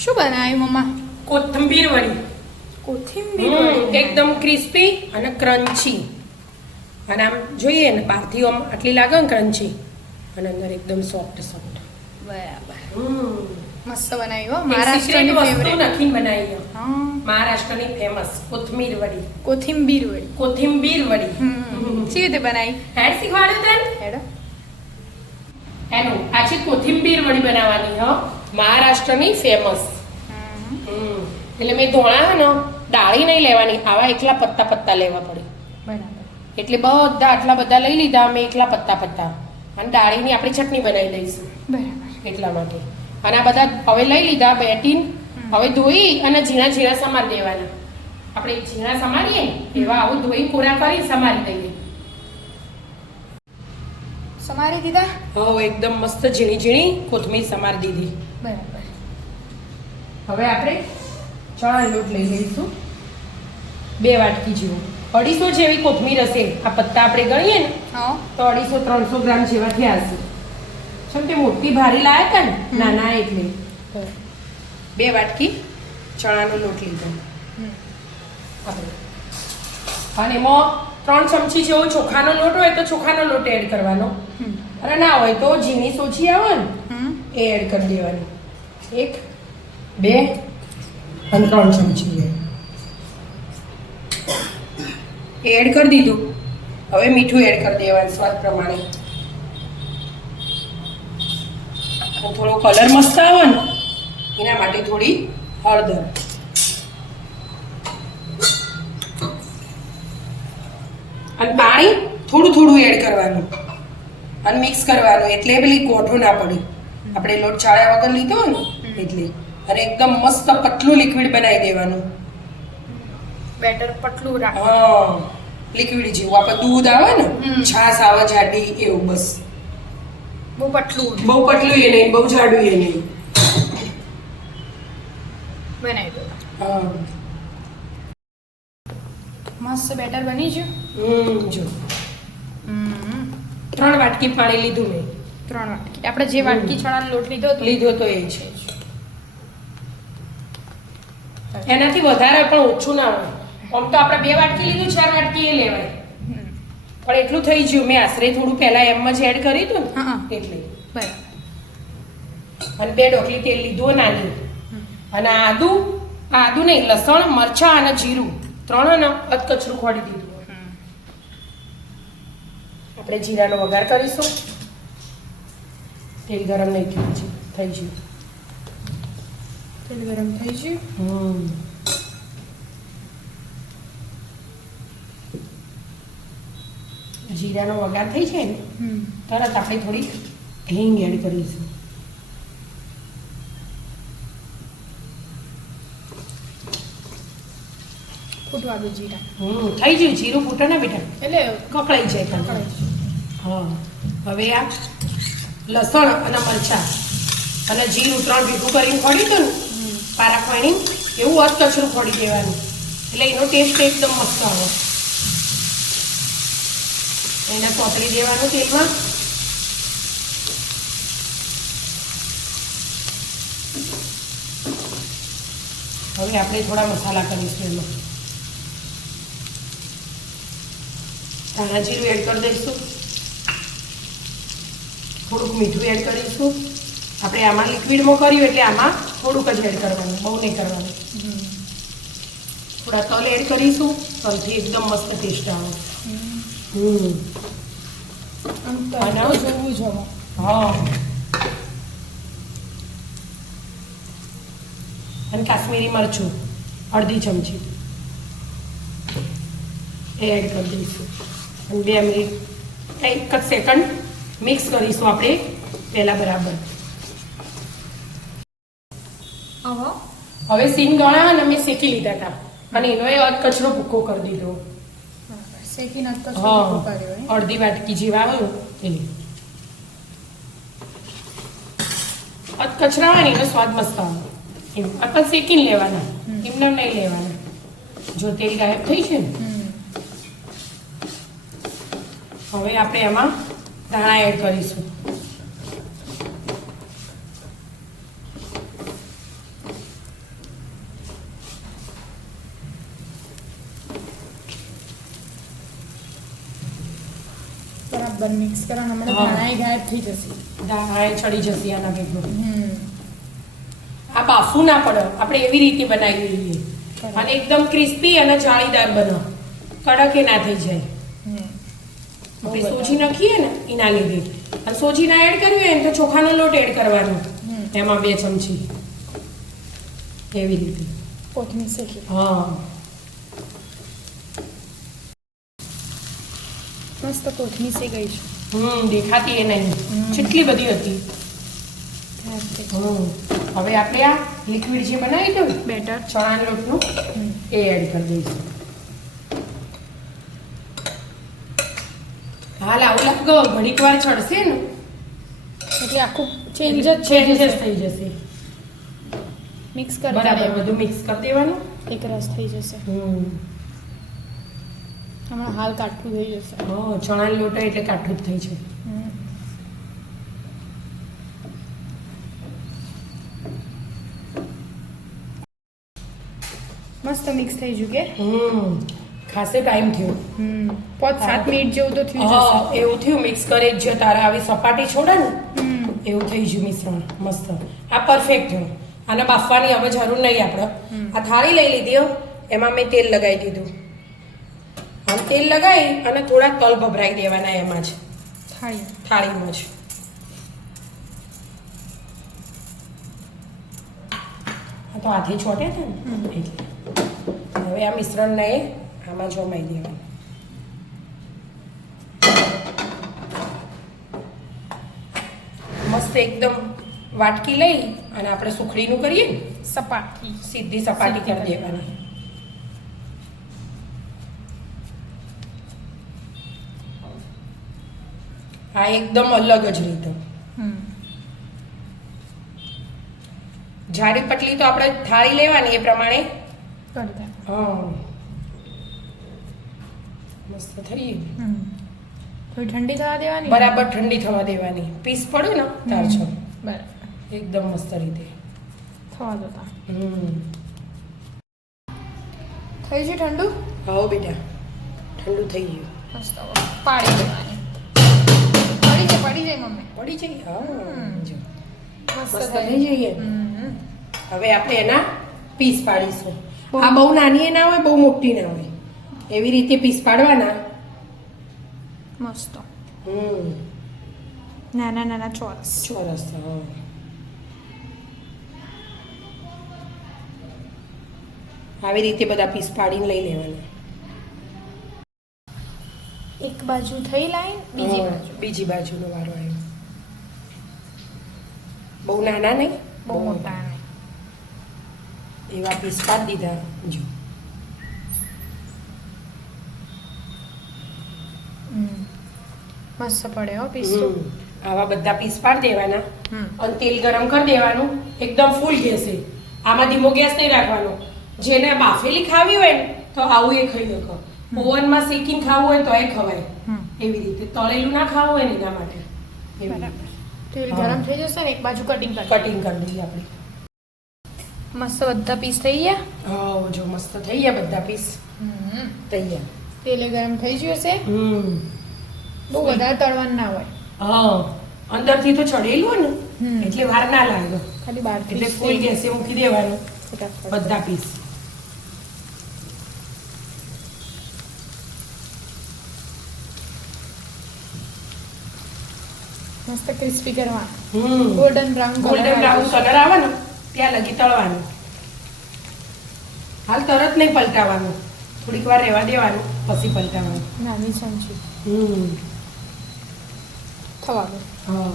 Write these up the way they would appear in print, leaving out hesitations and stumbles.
શું બનાવ્યું મમ્મા? કોથમીર વડી. કોથમીર વડી એકદમ ક્રિસ્પી અને ક્રન્ચી. અને આમ જોઈએ ને બહારથી આમ આટલી લાગે ને ક્રન્ચી અને અંદર એકદમ સોફ્ટ સોફ્ટ. બરાબર. મસ્ત એક બનાવ્યું. secret મહારાષ્ટ્રની વસ્તુ ફેવરેટ. નાખીને બનાવી. હા, મહારાષ્ટ્રની ફેમસ કોથમીર વડી. કોથમીર વડી. કોથમીર વડી. સી રીતે બનાવી? હેડ શીખવાડ્યું તને? હેડો. એનું આ છે કોથમીર વડી બનાવવાની. હ મહારાષ્ટ્રની ફેમસ. એટલે મેં ધોળા હે ને ડાળી નહીં લેવાની, આવા એકલા પત્તા પત્તા લેવા પડે. બરાબર. એટલે બધા આટલા બધા લઈ લીધા મેં એકલા પત્તા પત્તા, અને ડાળીની આપણે ચટણી બનાવી લઈશું બરાબર. એટલા માટે. અને આ બધા હવે લઈ લીધા બેટીન, હવે ધોઈ અને ઝીણા ઝીણા સમારી દેવાના. આપણે ઝીણા સમારીએ ને એવા આવું ધોઈ પૂરા કરી સમારી દઈએ. સમારી દીધા? હવે એકદમ મસ્ત ઝીણી ઝીણી કોથમીર સમારી દીધી. બરાબર. હવે આપણે ચણા લોટ લઈ લઈશું 2 વાટકી જેવો. 250 જેવી કોથમીર હશે. આ પત્તા આપણે ગણીએ ને હા. તો 250-300 ગ્રામ જેવા થયા હશે. છે તે મોટી ભારી લાયા હતા ને નાના એટલે 2 વાટકી ચણાનો લોટ લીધો આપણે. અને એમાં 3 ચમચી જેવો ચોખાનો લોટ હોય તો ચોખાનો લોટ એડ કરવાનો, અને ના હોય તો ઝીણી સોજી આવે ને એ એડ કરી દેવાની. 1 2 અને 3 ચમચી એડ કરી દીધું. હવે મીઠું એડ કરી દેવાનું સ્વાદ પ્રમાણે. થોડો કલર મસ્ત આવે ને એના માટે થોડી હળદર. અને પાણી થોડું થોડું એડ કરવાનું અને મિક્સ કરવાનું, એટલે પેલી કોઠો ના પડે. આપણે લોટ ચાળ્યા વગર લીધો ને એટલે. અને એકદમ મસ્ત પતલું લિક્વિડ બનાવી દેવાનું. બેટર પતલું રાખ. હા, લિક્વિડ જેવું. આપણે દૂધ આવે ને છાશ આવે જાડી એવું. બસ બહુ પતલું બહુ પતલું એ નહીં, બહુ જાડું એ નહીં. બનાવી દો. હા મસ્ત બેટર બની ગયું. જો 3 વાટકી પાણી લીધું મેં. 3 વાટકી. આપણે જે વાટકી ચણાનો લોટ લીધો હતો લીધો તો એ છે. એનાથી વધારે પણ ઓછું ના હોય. આમ તો આપણે 2 વાટકી લીધું, 4 વાટકી એ લેવાય. પણ એટલું થઈ ગયું. મેં આશરે થોડું પહેલા એમ જ એડ કર્યું હતું ને એટલે. બરાબર. અને 2 ડોકલી તેલ લીધું નાની. અને આદુ નહીં, લસણ, મરચાં અને જીરું 3 ને અધકચરું ખોડી દીધું. આપણે જીરાનો વઘાર કરીશું. તેલ ગરમ નહીં થયું છે, થઈ ગયું. તેલ ગરમ થઈ ગયું. જીરાનો વઘાર થઈ જાય ને તરત આપણે થોડી હિંગ એડ કરીશું. ફૂટવા દો જીરા. થઈ ગયું. જીરું ફૂટે ને બેટા, એટલે કકળાઈ જાય તરત. હા, હવે આ લસણ અને મરચાં અને જીરું 3 ભેગું કરીને ખોડી દો ને પારા પાણી એવું અધકચરું ખોડી દેવાનું, એટલે એનો ટેસ્ટ એકદમ મસ્ત આવે. એને કોતરી દેવાનું તેલમાં. હવે આપણે થોડા મસાલા કરીશું એમાં. ધાણા જીરું એડ કરી દઈશું. થોડુંક મીઠું એડ કરીશું. આપણે આમાં લિક્વિડમાં કર્યું એટલે આમાં થોડુંક જ એડ કરવાનું, બહુ નહીં કરવાનું. થોડા તલ એડ કરીશું, તલથી એકદમ મસ્ત ટેસ્ટ આવે. જોવું જ હવે. હા, અને કાશ્મીરી મરચું 1/2 ચમચી એ એડ કરી દઈશું. અને 2 મિનિટ 1 જ સેકન્ડ મિક્સ કરીશું આપણે પહેલા બરાબર. હવે સિંગ દાણા અને મેં શેકી લીધા હતા અને એનો એ અધકચરો ભૂકો કરી દીધો. શેકીને હા, 1/2 વાટકી જેવા આવે એ અધકચરા હોય ને એનો સ્વાદ મસ્ત આવે. એમ આપણે શેકીને લેવાના, એમને નહીં લેવાના. જો તેલ ગાયબ થઈ છે ને હવે આપણે એમાં ધાણા એડ કરીશું. બરાબર મિક્સ કરવાનું હમણાં હા. ધાણા ગાયબ થઈ જશે દાળ ચડી જશે આના ભેગું હમ આ બાફવું ના પડે આપણે એવી રીતે બનાવી લઈએ બરાબર. અને એકદમ ક્રિસ્પી અને જાળીદાર બને કડક એ ના થઈ જાય હમ આપણે સોજી નાખીએ ને એના લીધે અને સોજી ના એડ કરવી હોય ને તો ચોખાનો લોટ એડ કરવાનો હમ. એમાં 2 ચમચી એવી રીતે કોથમીર શેકી હા મસ્ત કોથમીર શેકાઈ છે દેખાતી એ નહીં કેટલી બધી હતી હવે આપણે આ લિક્વિડ જે બનાવી દઉં બેટર ચણાના લોટનું એ એડ કરી દઈશું હાલ આવું લાગો ઘડીક વાર ચડશે ને એટલે આખું ચેન્જ જ ચેન્જ જ થઈ જશે મિક્સ કરતા બરાબર રહેવાનું. બધું મિક્સ કરી દેવાનું એક રસ થઈ જશે હમણાં હાલ કાઠું થઈ જશે ચણાનો લોટ એટલે કાઠું જ થઈ છે મસ્ત મિક્સ થઈ ગયું કે ખાસે ટાઈમ થયો 5-7 મિનિટ જેવું તો થયું હા જશે એવું થયું મિક્સ કરે જ તારે આવી સપાટી છોડે ને હમ. એવું થઈ ગયું મિશ્રણ મસ્ત આ પરફેક્ટ થયો આને બાફવાની હવે જરૂર નહીં આપણે આ થાળી લઈ લીધી હો. એમાં મેં તેલ લગાવી દીધું આમ તેલ લગાવી અને થોડા તલ ભભરાઈ દેવાના એમાં જ થાળીમાં જ આ તો હાથે ચોટ્યા હતા ને એટલે હવે આ મિશ્રણને આમાં જમાઈ દેવાનું મસ્ત એકદમ વાટકી લઈ અને આપણે સુખડીનું કરીએ ને સપાટી સીધી સપાટી કરી દેવાની આ એકદમ અલગ જ રીતે જાડી પટલી તો આપણે થાળી લેવાની એ પ્રમાણે કરી દે હા મસ્ત થઈ ગયું. થોડી ઠંડી થવા દેવાની બરાબર ઠંડી થવા દેવાની પીસ પડે ને ત્યાર છો બરાબર એકદમ મસ્ત રીતે થવા દેતા હમ થઈ છે ઠંડુ હા બેટા ઠંડુ થઈ ગયું મસ્ત પાડી દેવાની પડી જાય મમ્મી પડી જઈ હા જો મસ્ત મસ્ત થઈ થઈ જઈએ હમ. હવે આપણે એના પીસ પાડીશું આ બહુ નાની ના હોય બહુ મોટી ના હોય એવી રીતે પીસ પાડવાના મસ્ત હમ નાના નાના ચોરસ ચોરસ હા આવી રીતે બધા પીસ પાડીને લઈ લેવાના એક બાજુ થઈ લાઈન બીજી હા, બાજુ બીજી બાજુનો વારો આવ્યો બહુ નાના નહીં બહુ મોટા નહીં. એવા પીસ પાડી દીધા જો મસ્ત પડે હો પીસ તો આવા બધા પીસ પાડી દેવાના હમ. અને તેલ ગરમ કરી દેવાનું એકદમ ફૂલ ગેસે આમાં ધીમો ગેસ નહીં રાખવાનો જેને બાફેલી ખાવી હોય ને તો આવું એ ખાઈ શકો ઓવનમાં શેકીને ખાવું હોય તો એ ખવાય હમ. એવી રીતે તળેલું ના ખાવું હોય ને એના માટે એવી રીતે. બરાબર તેલ હા. ગરમ થઈ જશે ને એક બાજુ કટિંગ કરી કટિંગ કરી દઈએ આપણે મસ્ત બધા પીસ થઈ ગયા હા જો મસ્ત થઈ ગયા બધા પીસ તૈયાર તેલે ગરમ થઈ ગયું હશે બહુ વધારે તળવાનું ના હોય હા અંદરથી તો ચડેલું હોય ને હમ. એટલે વાર ના લાગે ખાલી બહાર એટલે ફૂલ ગેસે મૂકી દેવાનું ફટાફટ બધા પીસ મસ્ત ક્રિસ્પી કરવા હમ golden brown golden brown colour આવે ને ત્યાં લગી તળવાનું હાલ તરત નહીં પલટાવાનું થોડીક વાર રહેવા દેવાનું પછી પલટાવાનું નાની ચમચી થવા દો હા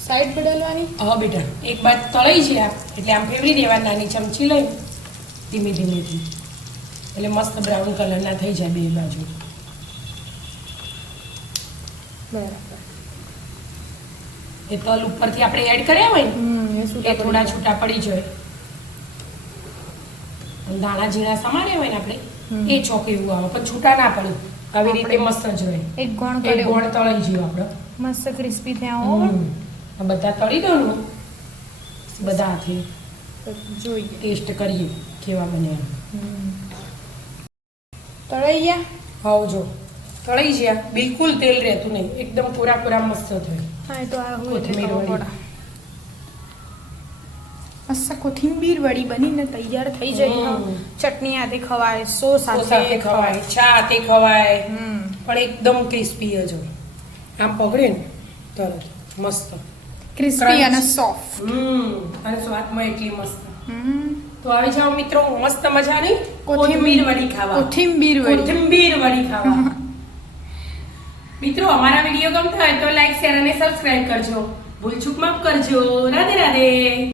સાઈડ બદલવાની હા બેટા એક બાદ તળાઈ છે આ એટલે આમ ફેરવી દેવાની નાની ચમચી લઈ ધીમે ધીમેથી એટલે મસ્ત બ્રાઉન કલરના થઈ જાય બે બાજુ બરાબર એ તલ ઉપરથી આપણે એડ કર્યા હોય ને એ એ છૂટા થોડા છૂટા પડી જાય અને દાણા ઝીણા સમાર્યા હોય ને આપણે એ ચોક એવું આવે પણ છૂટા ના પડે આવી રીતે મસ્ત જ હોય એક ગોણ એક કર્યો ગોળ તળાઈ ગયું આપણે મસ્ત ક્રિસ્પી થયા હો આ બધા તળી દો ને બધા હાથે જોઈએ ટેસ્ટ કરીએ કેવા બન્યા તળાઈ ગયા હાવ જો તળાઈ ગયા, બિલકુલ તેલ રહેતું નહીં, એકદમ પૂરા મસ્ત થયું. હા એ તો આ હું કોથમીર વડી. મસ્ત કોથમીર વડી બનીને તૈયાર થઈ જાય. ચટણી સાથે ખવાય, સો સાથે ખવાય, ચા સાથે ખવાય, હમ પણ એકદમ ક્રિસ્પી જ હોય. આમ પકડે ને તરત મસ્ત ક્રિસ્પી Crunch. અને સોફ્ટ. અને સ્વાદમાં એટલી મસ્ત. હમ તો આવી જાઓ મિત્રો, મસ્ત મજાની કોથમીર વડી ખાવા. કોથમીર વડી. કોથમીર વડી ખાવા. મિત્રો, અમારા વિડીયો ગમતા હોય તો લાઈક, શેર અને સબસ્ક્રાઇબ કરજો. ભૂલચૂક માફ કરજો. રાધે રાધે.